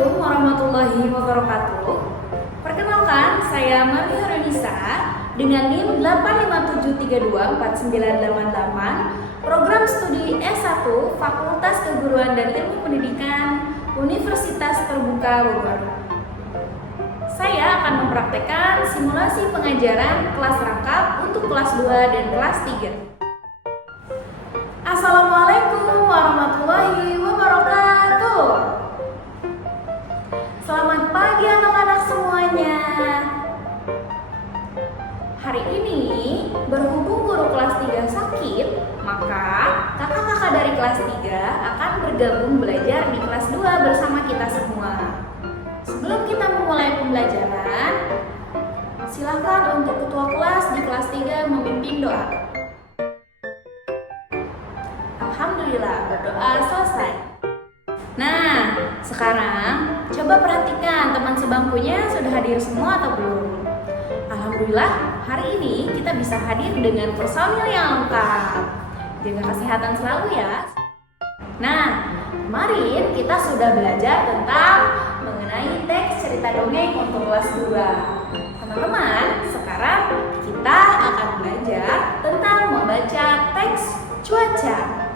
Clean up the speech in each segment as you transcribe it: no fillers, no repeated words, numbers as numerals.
Assalamualaikum warahmatullahi wabarakatuh. Perkenalkan, saya Marni Harunisa dengan NIM 857324988, program studi S1 Fakultas Keguruan dan Ilmu Pendidikan Universitas Terbuka Bogor. Saya akan mempraktekkan simulasi pengajaran kelas rangkap untuk kelas 2 dan kelas 3. Assalamualaikum warahmatullahi wabarakatuh. Selamat pagi anak-anak semuanya. Hari ini berhubung guru kelas 3 sakit, maka kakak-kakak dari kelas 3 akan bergabung belajar di kelas 2 bersama kita semua. Sebelum kita memulai pembelajaran, silakan untuk ketua kelas di kelas 3 memimpin doa. Alhamdulillah, berdoa selesai. Nah, sekarang coba perhatikan teman sebangkunya sudah hadir semua atau belum? Alhamdulillah, hari ini kita bisa hadir dengan personil yang lengkap. Jaga kesehatan selalu ya. Nah, kemarin kita sudah belajar tentang mengenai teks cerita dongeng untuk kelas 2. Teman-teman, sekarang kita akan belajar tentang membaca teks cuaca.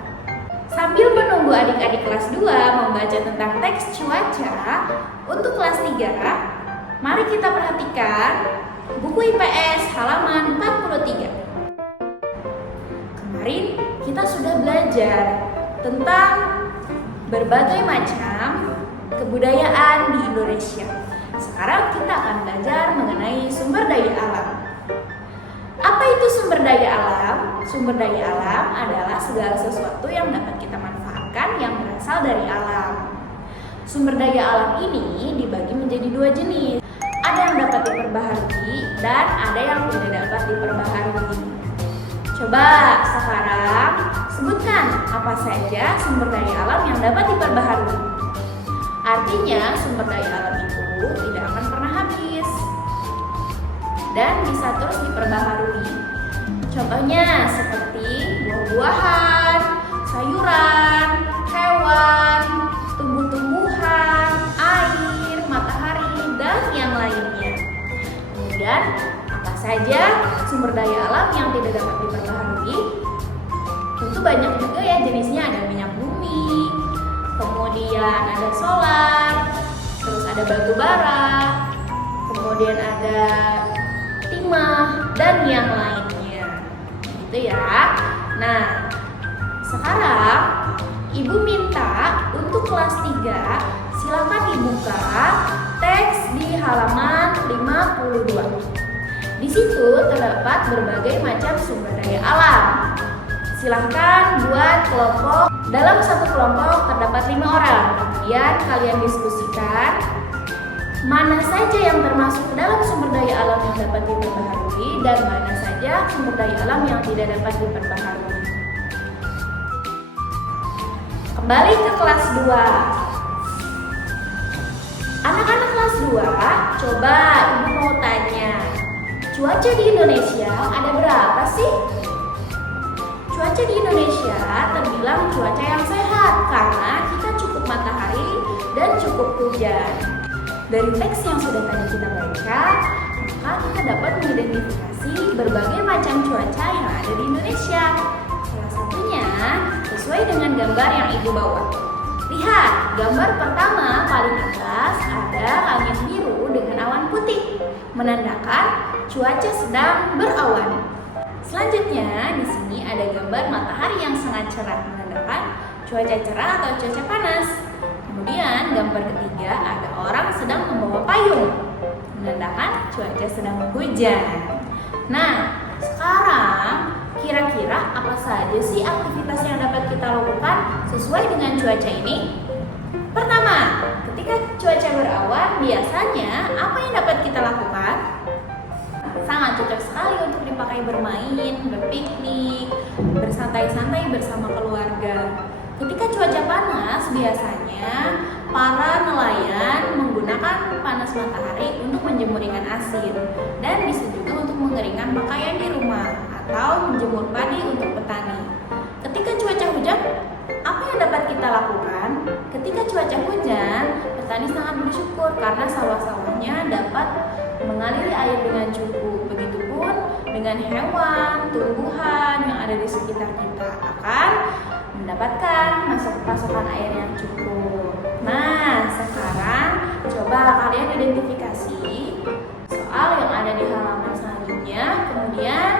Sambil menunggu adik-adik kelas 2 membaca tentang teks cuaca untuk kelas 3, mari kita perhatikan buku IPS halaman 43. Kemarin kita sudah belajar tentang berbagai macam kebudayaan di Indonesia. Sekarang kita akan belajar mengenai sumber daya alam. Apa itu sumber daya alam? Sumber daya alam adalah segala sesuatu yang dapat kita manfaatkan yang berasal dari alam. Sumber daya alam ini dibagi menjadi 2 jenis. Ada yang dapat diperbaharui dan ada yang tidak dapat diperbaharui. Coba sekarang sebutkan apa saja sumber daya alam yang dapat diperbaharui. Artinya sumber daya alam itu tidak akan pernah habis dan bisa terus diperbaharui. Contohnya seperti buah-buahan, sayuran, hewan, tumbuh-tumbuhan, air, matahari, dan yang lainnya. Kemudian, apa saja sumber daya alam yang tidak dapat diperbaharui? Tentu banyak juga ya jenisnya, ada minyak bumi, kemudian ada solar, terus ada batu bara, kemudian ada timah, dan yang lainnya. Gitu ya. Nah, sekarang Ibu minta untuk kelas 3 silakan dibuka teks di halaman 52. Di situ terdapat berbagai macam sumber daya alam. Silahkan buat kelompok. Dalam satu kelompok terdapat 5 orang. Kemudian kalian diskusikan mana saja yang termasuk ke dalam sumber daya alam yang dapat diperbaharui dan mana saja sumber daya alam yang tidak dapat diperbaharui. Kembali ke kelas 2. Anak-anak kelas 2, coba Ibu mau tanya, cuaca di Indonesia ada berapa sih? Cuaca di Indonesia terbilang cuaca yang sehat karena kita cukup matahari dan cukup hujan. Dari teks yang sudah tadi kita baca, maka kita dapat mengidentifikasi berbagai macam cuaca yang ada di Indonesia. Salah satunya sesuai dengan gambar yang Ibu bawa. Lihat, gambar pertama paling atas ada langit biru dengan awan putih, menandakan cuaca sedang berawan. Selanjutnya, di sini ada gambar matahari yang sangat cerah, menandakan cuaca cerah atau cuaca panas. Kemudian gambar ketiga ada orang sedang membawa payung, menandakan cuaca sedang hujan. Nah, sekarang kira-kira apa saja sih aktivitas yang dapat kita lakukan sesuai dengan cuaca ini? Pertama, ketika cuaca berawan, biasanya apa yang dapat kita lakukan? Sangat cocok sekali untuk dipakai bermain, berpiknik, bersantai-santai bersama keluarga. Ketika cuaca panas, biasanya para nelayan menggunakan panas matahari untuk menjemur ikan asin dan bisa juga untuk mengeringkan pakaian di rumah atau menjemur padi untuk petani. Ketika cuaca hujan, apa yang dapat kita lakukan? Ketika cuaca hujan, petani sangat sangat bersyukur karena sawah-sawahnya dapat mengaliri air dengan cukup. Begitupun dengan hewan, tumbuhan yang ada di sekitar kita akan mendapatkan pasokan air yang cukup. Nah, sekarang coba kalian identifikasi soal yang ada di halaman selanjutnya. Kemudian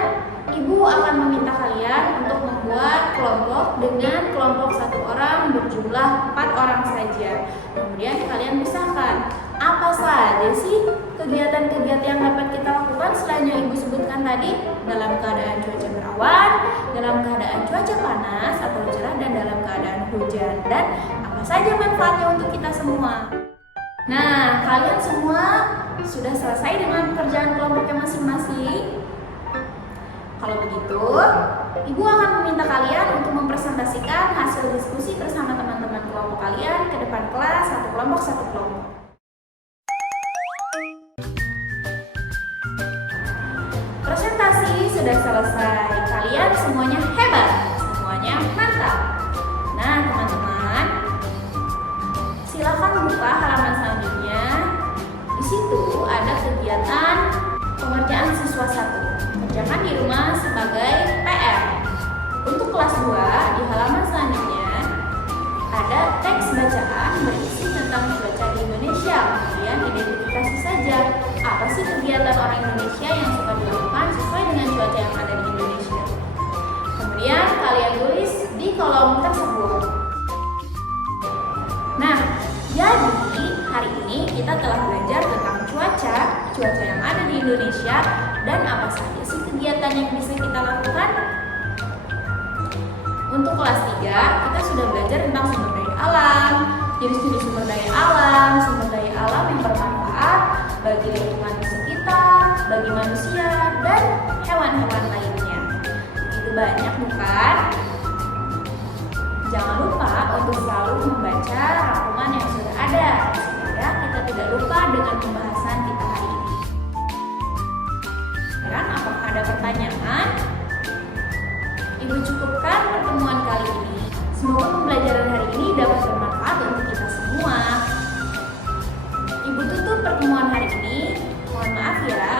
Ibu akan meminta kalian untuk membuat kelompok dengan kelompok 1 orang berjumlah 4 orang saja. Kemudian kalian pisahkan apa saja sih kegiatan-kegiatan yang dapat kita lakukan selain yang Ibu sebutkan tadi, dalam keadaan cuaca berawan, dalam keadaan cuaca panas atau cerah, dan dalam keadaan hujan, dan apa saja manfaatnya untuk kita semua. Nah, kalian semua sudah selesai dengan pekerjaan kelompoknya masing-masing? Kalau begitu, Ibu akan meminta kalian untuk mempresentasikan hasil diskusi bersama teman-teman kelompok kalian ke depan kelas, satu kelompok. Presentasi sudah selesai. Kalian semuanya hebat, semuanya mantap. Nah, teman-teman, silakan buka halaman selanjutnya. Di situ ada kegiatan pengerjaan siswa 1. Kerjakan di rumah sebagai PR. Untuk kelas 2, di halaman selanjutnya ada teks bacaan berisi tentang cuaca di Indonesia. Kemudian identifikasi saja apa sih kegiatan orang Indonesia yang suka dilakukan sesuai dengan cuaca yang ada di Indonesia. Kemudian kalian tulis di kolom tersebut. Nah, jadi hari ini kita telah belajar tentang cuaca yang ada di Indonesia dan apa saja sih kegiatan yang bisa kita lakukan. Untuk kelas 3, kita sudah belajar tentang sumber daya alam, jenis-jenis sumber daya alam yang bermanfaat bagi lingkungan sekitar, bagi manusia, dan hewan-hewan lainnya. Itu banyak, bukan? Jangan lupa untuk selalu membaca rangkuman yang sudah ada, sehingga kita tidak lupa dengan pembahasan kita hari ini. Dan apakah ada pertanyaan? Ibu cukupkan pertemuan kali ini. Semoga pembelajaran hari ini dapat bermanfaat untuk kita semua. Ibu tutup pertemuan hari ini. Mohon maaf ya.